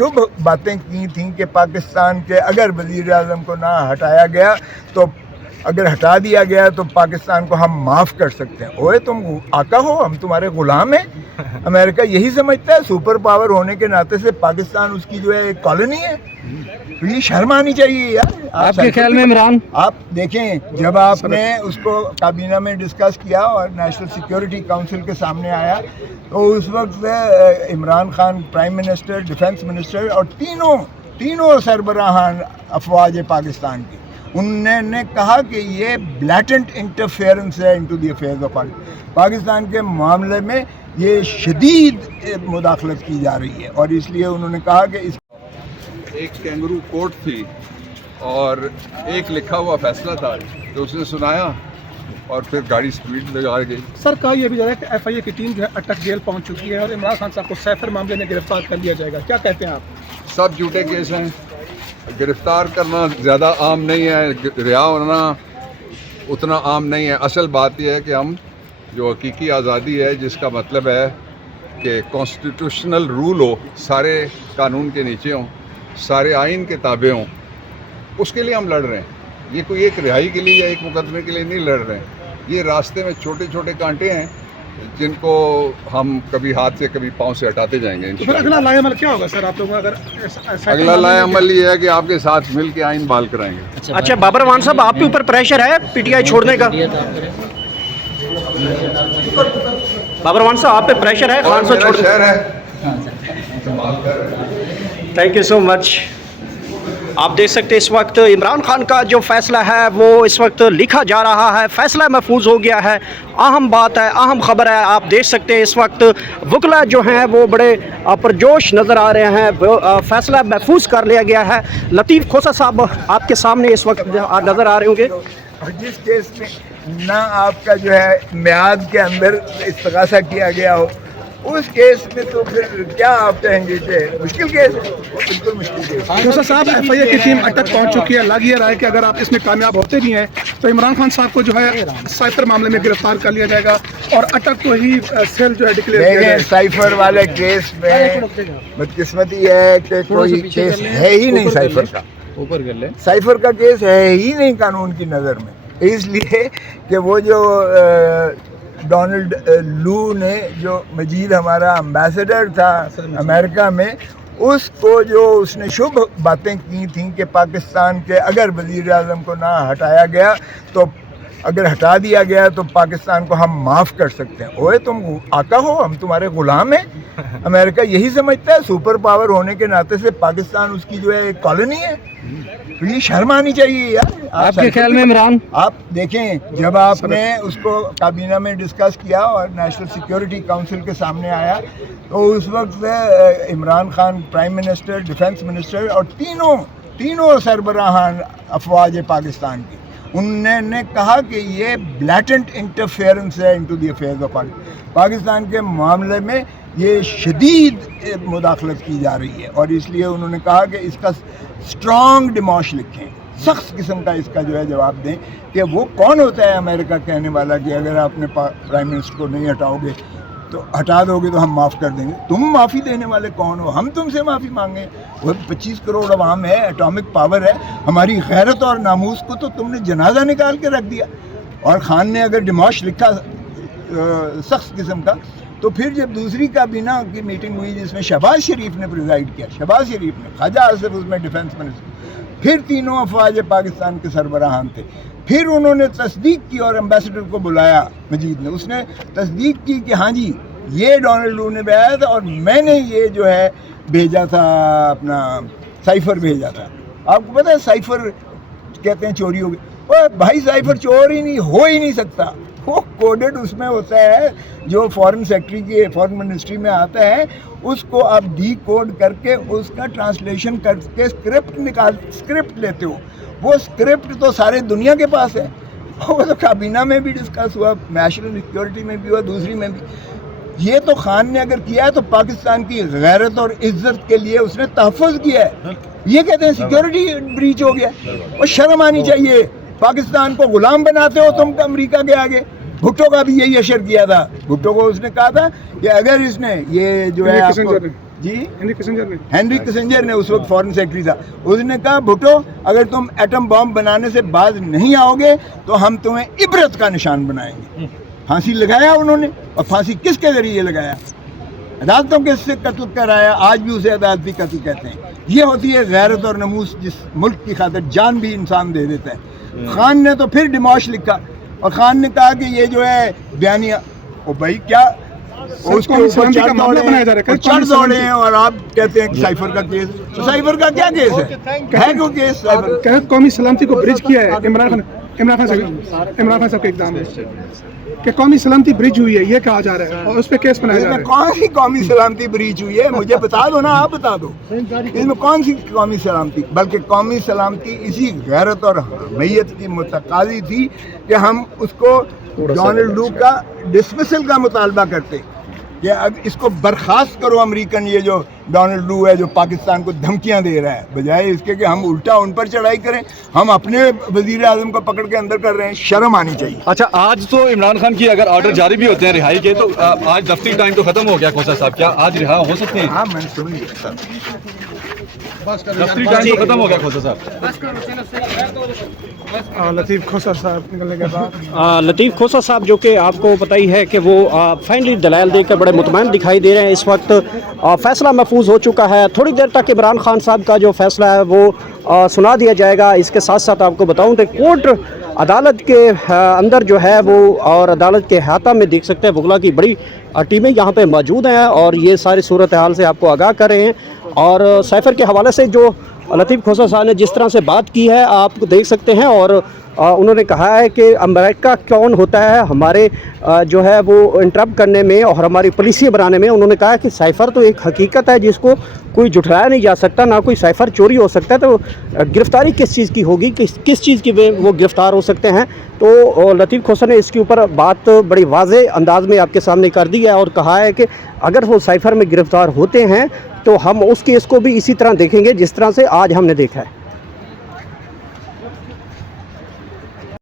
शुभ बातें की थी कि पाकिस्तान के अगर वज़ीर आज़म को ना हटाया गया तो अगर हटा दिया गया तो पाकिस्तान को हम माफ़ कर सकते हैं। ओए तुम आका हो, हम तुम्हारे ग़ुलाम हैं। अमेरिका यही समझता है सुपर पावर होने के नाते से पाकिस्तान उसकी जो है एक कॉलोनी है। तो ये शर्म आनी चाहिए यार। आपके ख्याल में इमरान, आप देखें जब आपने उसको काबीना में डिस्कस किया और नेशनल सिक्योरिटी काउंसिल के सामने आया तो उस वक्त Imran Khan prime minister, defence minister और तीनों सरबराहान अफवाज पाकिस्तान की, उन्होंने कहा कि ये ब्लैटेंट इंटरफेरेंस है into the affairs of Pakistan के मामले में ये शदीद मुदाखलत की जा रही है। और इसलिए उन्होंने कहा कि इस एक कैंगरू कोर्ट थी और एक लिखा हुआ फैसला था तो उसने सुनाया और फिर गाड़ी स्पीड लगा गई। सर कहा यह भी जा रहा है कि एफआईए की टीम जो है अटक जेल पहुंच चुकी है और इमरान खान साहब को साइफर मामले में गिरफ्तार कर लिया जाएगा, क्या कहते हैं आप? सब झूठे केस हैं, गिरफ्तार करना ज़्यादा आम नहीं है, रिहा होना उतना आम नहीं है। असल बात यह है कि हम जो हकीकी आज़ादी है जिसका मतलब है कि कॉन्स्टिट्यूशनल रूल हो, सारे कानून के नीचे हों, सारे आइन के ताबे हों, उसके लिए हम लड़ रहे हैं। ये कोई एक रिहाई के लिए या एक मुकदमे के लिए नहीं लड़ रहे हैं। ये रास्ते में छोटे छोटे कांटे हैं जिनको हम कभी हाथ से कभी पाँव से हटाते जाएंगे। तो फिर अगला लाएअमल क्या होगा सर आप लोगों का? अगर अगला लाएअमल ये है कि आपके साथ मिल के आइन बहाल कराएंगे। अच्छा बाबर मान साहब, आपके ऊपर प्रेशर है पीटीआई छोड़ने का? बाबर मान साहब, आप पे प्रेशर है खान साहब छोड़ने? शहर है। Thank you so much. आप देख सकते हैं इस वक्त इमरान खान का जो फैसला है वो इस वक्त लिखा जा रहा है, फैसला महफूज हो गया है। अहम बात है, अहम खबर है। आप देख सकते हैं इस वक्त वकला जो हैं वो बड़े पुरजोश नज़र आ रहे हैं। फैसला महफूज कर लिया गया है। लतीफ़ खोसा साहब आपके सामने इस वक्त नज़र आ रहे होंगे। और जिस केस में ना आपका जो है म्याद के अंदर इस्तग़ासा किया गया हो, उस केस में तो फिर क्या आप कहेंगे कि मुश्किल केस है, बिल्कुल मुश्किल केस है। खोसा साहब, एफआईए की टीम अटक पहुंच चुकी है। लग ये रहा है कि अगर आप इसमें कामयाब होते भी हैं तो इमरान खान साहब को जो है साइफर मामले में गिरफ्तार कर लिया जाएगा और अटक को ही सेल जो है डिक्लेयर किया जाएगा। साइफर वाले केस में बदकिस्मती है कि कोई केस है ही नहीं साइफर का, ऊपर कर ले। साइफर का केस है ही नहीं कानून की नज़र में, इसलिए कि वो जो डोनाल्ड लू ने जो मजीद हमारा एम्बेसडर था अमेरिका में, उसको जो उसने शुभ बातें की थी कि पाकिस्तान के अगर वज़ीर आज़म को ना हटाया गया तो अगर हटा दिया गया तो पाकिस्तान को हम माफ़ कर सकते हैं। ओए तुम आका हो, हम तुम्हारे ग़ुलाम हैं। अमेरिका यही समझता है सुपर पावर होने के नाते से पाकिस्तान उसकी जो है एक कॉलोनी है। तो ये शर्म आनी चाहिए यार। आपके ख्याल में इमरान, आप देखें जब आपने उसको काबीना में डिस्कस किया और नेशनल सिक्योरिटी काउंसिल के सामने आया तो उस वक्त Imran Khan prime minister, defence minister और तीनों सरबराहान अफवाज पाकिस्तान की, उन्होंने कहा कि ये ब्लैटेंट इंटरफेरेंस है into the affairs of Pakistan के मामले में ये शदीद मुदाखलत की जा रही है। और इसलिए उन्होंने कहा कि इसका स्ट्रॉन्ग डिमॉश लिखें, सख्त किस्म का इसका जो है जवाब दें कि वो कौन होता है अमेरिका कहने वाला कि अगर आपने प्राइम मिनिस्टर को नहीं हटाओगे तो हटा दोगे तो हम माफ़ कर देंगे। तुम माफ़ी देने वाले कौन हो? हम तुमसे माफ़ी मांगे? वो 25 करोड़ अवाम है, एटॉमिक पावर है, हमारी गैरत और नामूस को तो तुमने जनाजा निकाल के रख दिया। और ख़ान ने अगर डिमॉश लिखा सख्त किस्म का, तो फिर जब दूसरी काबीना की मीटिंग हुई जिसमें शहबाज शरीफ ने प्रिजाइड किया, शहबाज शरीफ ने, ख्वाजा आसिफ उसमें डिफेंस मिनिस्टर, फिर तीनों अफवाज पाकिस्तान के सरबराहान थे, फिर उन्होंने तस्दीक की और एम्बेसडर को बुलाया मजीद ने, उसने तस्दीक की कि हाँ जी ये डोनाल्ड लू ने भेजा था और मैंने ये जो है भेजा था, अपना साइफर भेजा था। आपको पता है साइफर कहते हैं चोरी हो गई। ओए भाई साइफर चोर ही नहीं हो ही नहीं सकता, वो कोडेड उसमें होता है जो फॉरेन सेक्रेटरी की फॉरेन मिनिस्ट्री में आता है, उसको आप डी कोड करके उसका ट्रांसलेशन करके स्क्रिप्ट लेते हो। वो स्क्रिप्ट तो सारे दुनिया के पास है, वो तो काबीना में भी डिस्कस हुआ, नेशनल सिक्योरिटी में भी हुआ, दूसरी में भी। ये तो खान ने अगर किया है तो पाकिस्तान की गैरत और इज्जत के लिए उसने तहफ़्फ़ुज़ किया है। ये कहते हैं सिक्योरिटी ब्रीच हो गया, और शर्म आनी चाहिए। पाकिस्तान को गुलाम बनाते हो तुम अमेरिका के आगे। भुट्टो का भी यही अशर किया था। भुट्टो को उसने कहा था कि अगर इसने ये जो है जी हेनरी किसिंजर ने। हेनरी किसिंजर ने उस वक्त फॉरेन सेक्रेटरी था, उसने कहा भुट्टो अगर तुम एटम बॉम्ब बनाने से बाज नहीं आओगे तो हम तुम्हें इबरत का निशान बनाएंगे। फांसी लगाया उन्होंने, और फांसी किसके जरिए लगाया? अदालतों के से कत्ल कराया, आज भी उसे अदालती कत्ल कहते हैं। ये होती है गैरत और नमूस, जिस मुल्क की खातिर जान भी इंसान दे देता है। खान ने तो फिर डिमॉश लिखा, और खान ने कहा कि ये जो है बयानिया, ओ भाई क्या उसके ऊपर चढ़ दौड़े हैं, और आप कहते हैं कि साइफर का केस, तो साइफर का क्या केस है कोई केस? साइफर कौमी सलामती को ब्रिज किया है इमरान खान साहब के इक़दाम में कि कौमी सलामती ब्रिज हुई है, ये कहा जा रहा है, और उस पर केस बनाया जा रहा है। कौन सी कौमी सलामती ब्रीच हुई है? मुझे बता दो ना, आप बता दो इसमें कौन सी कौमी सलामती? बल्कि कौमी सलामती इसी गैरत और हमीयत की मुतकादी थी कि हम उसको डोनाल्ड लू का डिसमिसल का मुतालबा करते कि अब इसको बर्खास्त करो अमेरिकन, ये जो डोनाल्ड लू है जो पाकिस्तान को धमकियां दे रहा है, बजाय इसके कि हम उल्टा उन पर चढ़ाई करें, हम अपने वजीर आजम को पकड़ के अंदर कर रहे हैं। शर्म आनी चाहिए। अच्छा, आज तो इमरान खान की अगर ऑर्डर जारी भी होते हैं रिहाई के, तो आज दफ्तरी टाइम तो खत्म हो गया खोसा साहब, क्या आज रिहा हो सकते हैं? हाँ मैंने सुन लिया सर, दफ्तरी टाइम तो खत्म हो गया खोसा साहब। लतीफ़ खोसा साहब निकलने के बाद लतीफ़ खोसा साहब जो कि आपको पता ही है कि वो फाइनली दलाल देकर बड़े मुतमईन दिखाई दे रहे हैं। इस वक्त फ़ैसला महफूज हो चुका है। थोड़ी देर तक इमरान खान साहब का जो फ़ैसला है वो सुना दिया जाएगा। इसके साथ साथ आपको बताऊं कि कोर्ट अदालत के अंदर जो है वो, और अदालत के अहाता में देख सकते हैं वकला की बड़ी टीमें यहाँ पे मौजूद हैं, और ये सारी सूरत हाल से आपको आगाह कर रहे हैं। और साइफर के हवाले से जो लतीफ़ खोसा साहब ने जिस तरह से बात की है आप देख सकते हैं, और उन्होंने कहा है कि अमेरिका कौन होता है हमारे जो है वो इंटरप्ट करने में और हमारी पॉलिसी बनाने में। उन्होंने कहा कि साइफर तो एक हकीकत है जिसको कोई जुठलाया नहीं जा सकता, ना कोई साइफर चोरी हो सकता है, तो गिरफ़्तारी किस चीज़ की होगी, किस चीज़ की वो गिरफ़्तार हो सकते हैं। तो लतीफ़ खोसा ने इसके ऊपर बात बड़ी वाज़े अंदाज में आपके सामने कर दी है, और कहा है कि अगर वो साइफर में गिरफ़्तार होते हैं तो हम उस केस को भी इसी तरह देखेंगे जिस तरह से आज हमने देखा है।